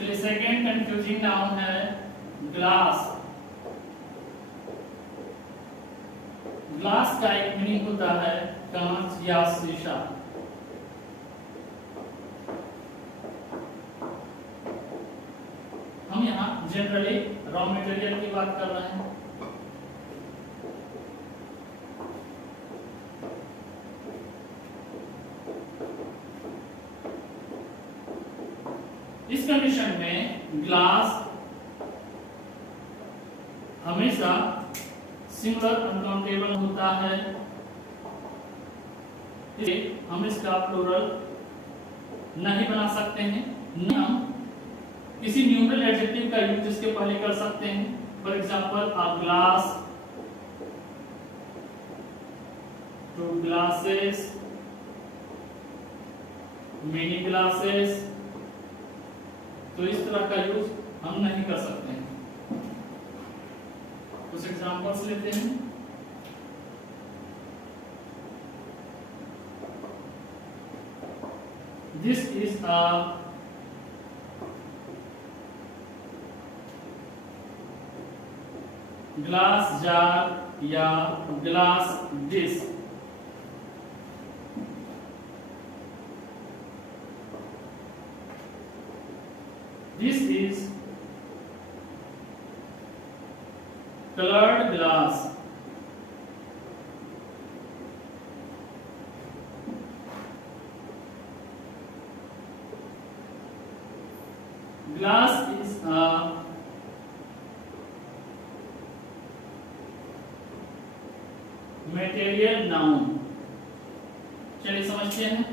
चलिए second confusing noun है glass. Glass का एक मीनिंग होता है कांच या शीशा। हम यहाँ जनरली रॉ मटेरियल की बात कर रहे हैं। इस कंडीशन में ग्लास हमेशा सिंगुलर अनकाउंटेबल होता है, इसलिए हम इसका प्लूरल नहीं बना सकते हैं। न हम किसी न्यूमरल एडजेक्टिव का यूज इसके पहले कर सकते हैं। For example a glass, two glasses, many glasses, तो इस तरह का यूज हम नहीं कर सकते हैं। कुछ एग्जांपल्स लेते हैं। This is a glass jar या glass dish. This is colored glass. Glass is a material noun. चलिए समझते हैं।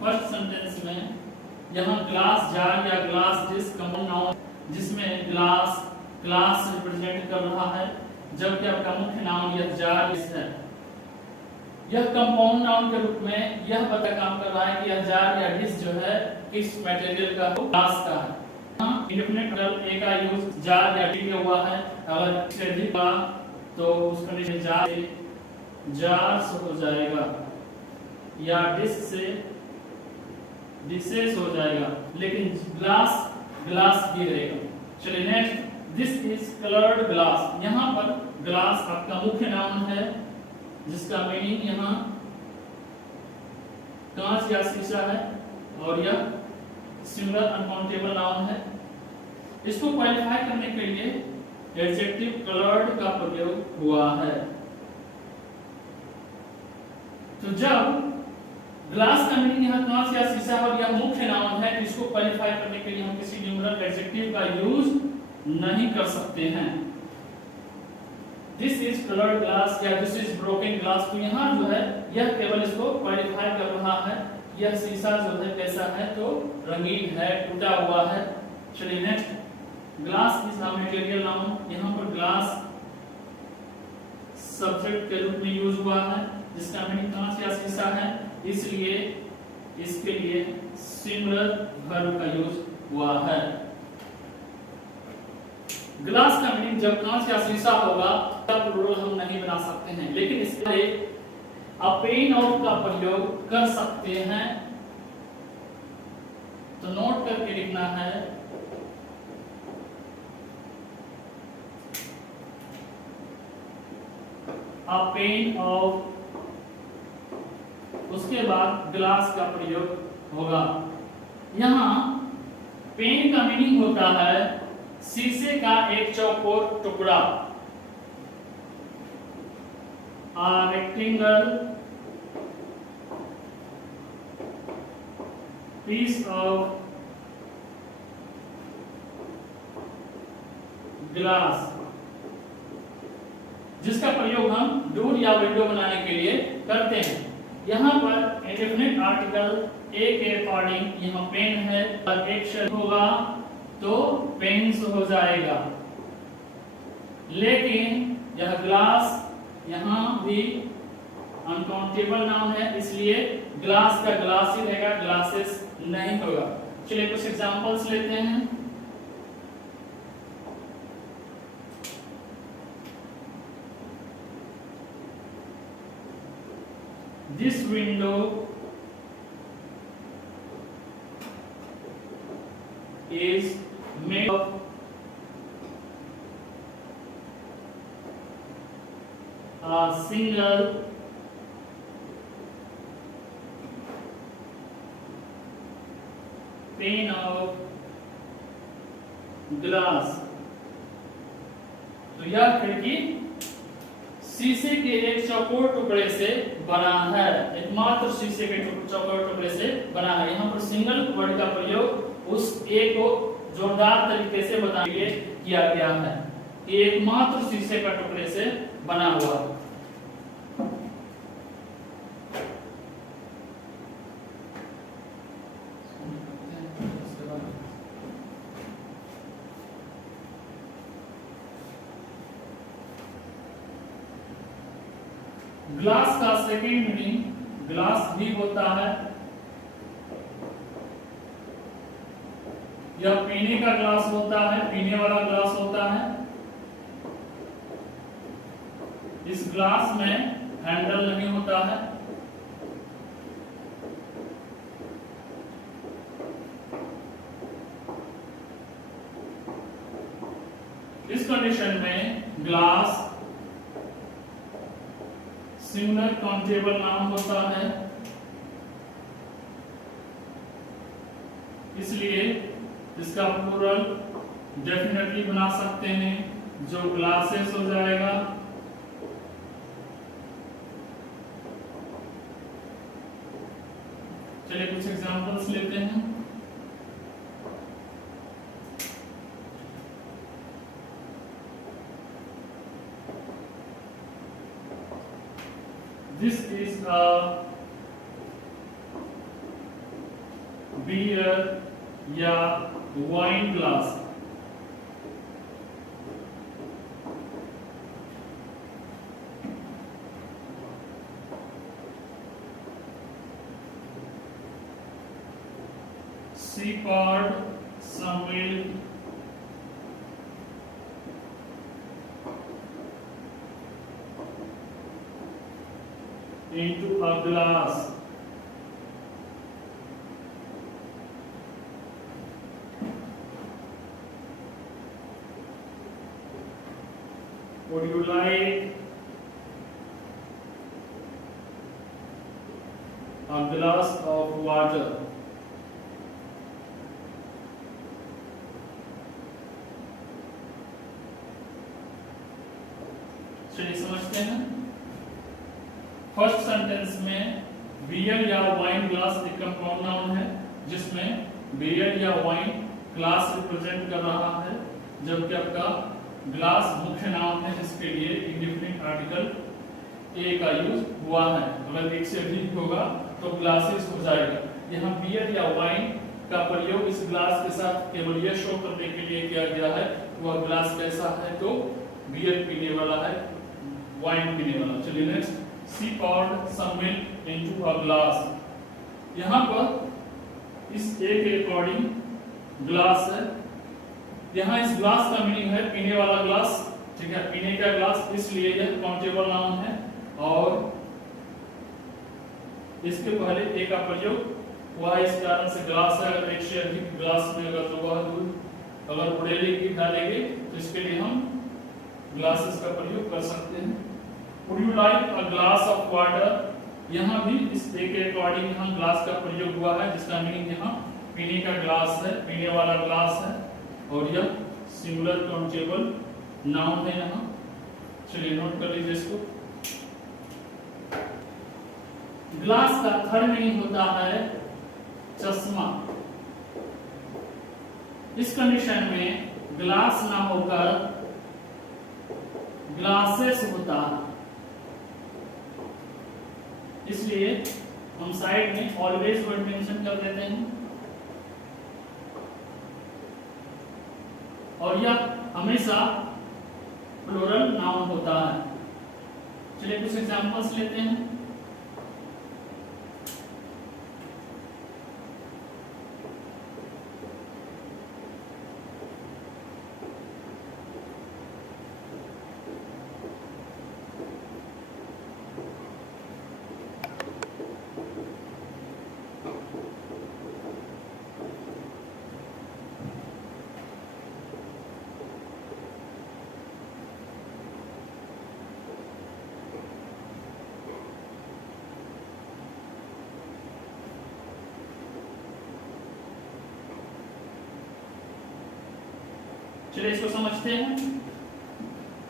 फर्स्ट सेंटेंस में यहाँ ग्लास जार या ग्लास डिश कॉमन नाउन, जिसमें ग्लास ग्लास रिप्रेजेंट कर रहा है, जबकि आपका मुख्य नाउन यह जार डिश है। यह कंपाउंड नाउन के रूप में यह पता काम कर रहा है कि यह जार या डिश जो है किस मटेरियल का हो, ग्लास का है। यहाँ इंडेफिनिट वर्ब ए का यूज जार या डिश में हुआ है। अगर से अधिक हुआ तो उस कंडीशन में जार से जार्स हो जाएगा या डिश से डिशेस हो जाएगा, लेकिन ग्लास ग्लास भी रहेगा। चलिए next, this is coloured glass. यहाँ पर ग्लास आपका मुख्य नाउन है, जिसका मीनिंग यहाँ कांच या शीशा है, और यह सिंगुलर अनकाउंटेबल नाउन है। इसको क्वालिफाई करने के लिए एडजेक्टिव कलर्ड का प्रयोग हुआ है। तो जब ग्लास का मीनिंग यहाँ कांच या शीशा और यह मुख्य नाउन है, इसको क्वालिफाई करने के लिए हम किसी न्यूमरल एडजेक्टिव का यूज नहीं कर सकते हैं। दिस इज कलर्ड ग्लास या दिस इज ब्रोकन ग्लास, तो यहाँ जो है यह केवल इसको क्वालिफाई कर रहा है। यह शीशा जो है कैसा है, तो रंगीन है, टूटा हुआ है। चलिए next, glass is a material noun. यहाँ पर ग्लास सब्जेक्ट के रूप में यूज हुआ है, जिसका मीनिंग कांच या शीशा है, इसलिए इसके लिए सिंगुलर वर्ब का यूज हुआ है। ग्लास का मीनिंग जब कांच या शीशा होगा तब प्लूरल हम नहीं बना सकते हैं, लेकिन इसके लिए अ पेन आउट का प्रयोग कर सकते हैं। तो नोट करके लिखना है अ पेन ऑफ, उसके बाद ग्लास का प्रयोग होगा। यहाँ पेन का मीनिंग होता है शीशे का एक चौकोर टुकड़ा, a rectangle piece of glass, जिसका प्रयोग हम डोर या विंडो बनाने के लिए करते हैं। यहाँ पर इंडेफिनिट आर्टिकल ए के अकॉर्डिंग यहाँ पेन है, और एक शब्द होगा तो पेन्स हो जाएगा, लेकिन यह ग्लास यहाँ भी अनकाउंटेबल नाउन है, इसलिए ग्लास का ग्लास ही रहेगा, ग्लासेस नहीं होगा। चलिए कुछ एग्जांपल्स लेते हैं। This window is made of a single pane of glass। तो यह खिड़की शीशे के एक चौकोर टुकड़े से बना है, एकमात्र शीशे के चौकोर टुकड़े से बना है। यहाँ पर सिंगल वर्ड का प्रयोग उस ए को जोरदार तरीके से बताने के लिए किया गया है कि एकमात्र शीशे का टुकड़े से बना हुआ है। ग्लास का सेकंड मीनिंग ग्लास भी होता है। यह पीने का ग्लास होता है, पीने वाला ग्लास होता है। इस ग्लास में हैंडल नहीं होता है। इस कंडीशन में ग्लास सिंगुलर काउंटेबल नाउन होता है, इसलिए इसका प्लूरल डेफिनेटली बना सकते हैं जो ग्लासेस हो जाएगा। चलिए कुछ एग्जांपल्स लेते हैं। This is a beer या wine glass। She poured some milk into a glass। Would you like a glass of water? चलिए समझते हैं। फर्स्ट सेंटेंस में बियर या वाइन ग्लास एक कंपाउंड नाउन है, जिसमें बियर या वाइन ग्लास रिप्रेजेंट कर रहा है, जबकि आपका ग्लास मुख्य नाउन है, जिसके लिए इंडेफिनिट आर्टिकल ए का यूज हुआ है। अगर एक से अधिक होगा तो ग्लासेस हो जाएगा। यहाँ बियर या वाइन का प्रयोग इस ग्लास के साथ केवल यह शो करने के लिए किया गया है वह ग्लास कैसा है, तो बियर पीने वाला है, वाइन पीने वाला। चलिए next, she poured some milk into a glass। यहाँ पर इस ए के अकॉर्डिंग ग्लास है। यहाँ इस ग्लास का मीनिंग है पीने वाला ग्लास, ठीक है, पीने का ग्लास, इसलिए यह काउंटेबल नाउन है। और इसके पहले ए का प्रयोग हुआ है, इस कारण से ग्लास है। अगर एक से अधिक ग्लास में अगर तो वह दूध अगर उड़ेले की डालेंगे तो इसके लिए हम ग्लासेस का प्रयोग कर सकते हैं। Would you like a glass of water? यहाँ भी इस ए के अकॉर्डिंग यहाँ ग्लास का प्रयोग हुआ है, जिसका मीनिंग यहाँ पीने का ग्लास है, पीने वाला ग्लास है, और यह सिंगुलर काउंटेबल नाउन है यहाँ। चलिए नोट कर लीजिए इसको। ग्लास का थर्ड मीनिंग होता है चश्मा। इस कंडीशन में ग्लास ना होकर ग्लासेस होता है, इसलिए हम साइड में ऑलवेज वर्ड मेंशन कर देते हैं। और यह हमेशा प्लूरल नाउन होता है। चलिए कुछ एग्जांपल्स लेते हैं। चलिए इसको समझते हैं।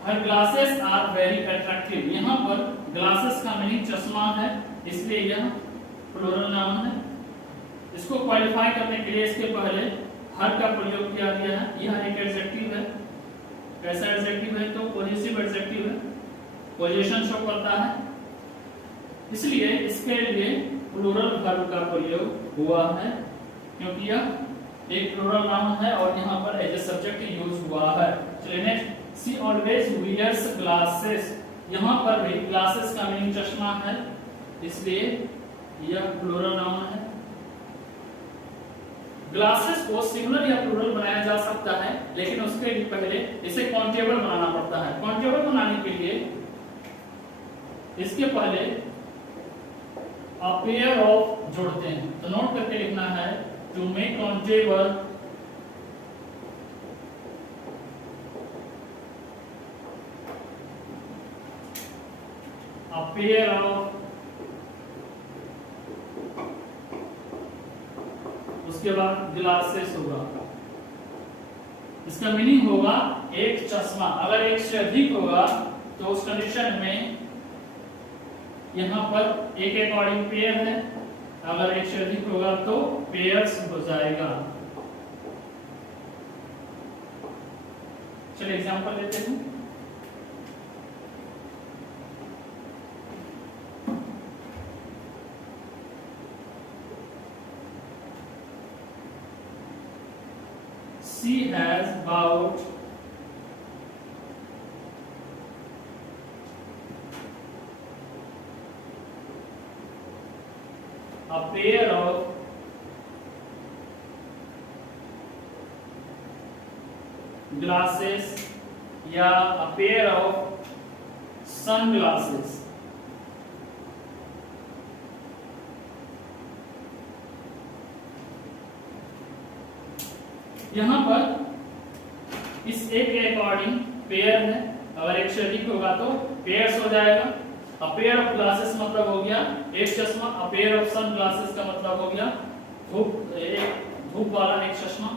हर ग्लासेस आर वेरी अट्रैक्टिव। यहाँ पर ग्लासेस का मीनिंग चश्मा है, इसलिए यह प्लूरल नाउन है। इसको क्वालिफाई करने के लिए इसके पहले हर का प्रयोग किया गया है। यह एक एडजेक्टिव है। कैसा एडजेक्टिव है? तो पॉजिटिव एडजेक्टिव है, पोजीशन शो करता है, इसलिए इसके लिए प्लूरल वर्ब का प्रयोग हुआ है, क्योंकि यह एक प्लूरल नाउन है और यहाँ पर एज ए सब्जेक्ट यूज हुआ है। चलिए next, she always wears glasses. यहाँ पर भी ग्लासेस का मीनिंग चश्मा है, इसलिए यह प्लूरल नाउन है। ग्लासेस को सिंगुलर या प्लूरल बनाया जा सकता है, लेकिन उसके लिए पहले इसे काउंटेबल बनाना पड़ता है। काउंटेबल बनाने के लिए इसके पहले a pair of जोड़ते हैं, तो नोट करके लिखना है to make countable a pair of, उसके बाद ग्लासेस होगा। इसका मीनिंग होगा एक चश्मा। अगर एक से अधिक होगा तो उस कंडीशन में यहाँ पर एक अकॉर्डिंग पेयर है, अगर एक से अधिक होगा तो पेयर्स हो जाएगा। चलिए एग्जांपल लेते हैं। She has bought a pair of glasses या a pair of sunglasses। यहाँ पर इस एक के अकॉर्डिंग पेयर है, अगर एक से अधिक होगा तो पेयर्स हो जाएगा। A pair of glasses मतलब हो गया एक चश्मा, a pair of sunglasses का मतलब हो गया धूप वाला एक चश्मा।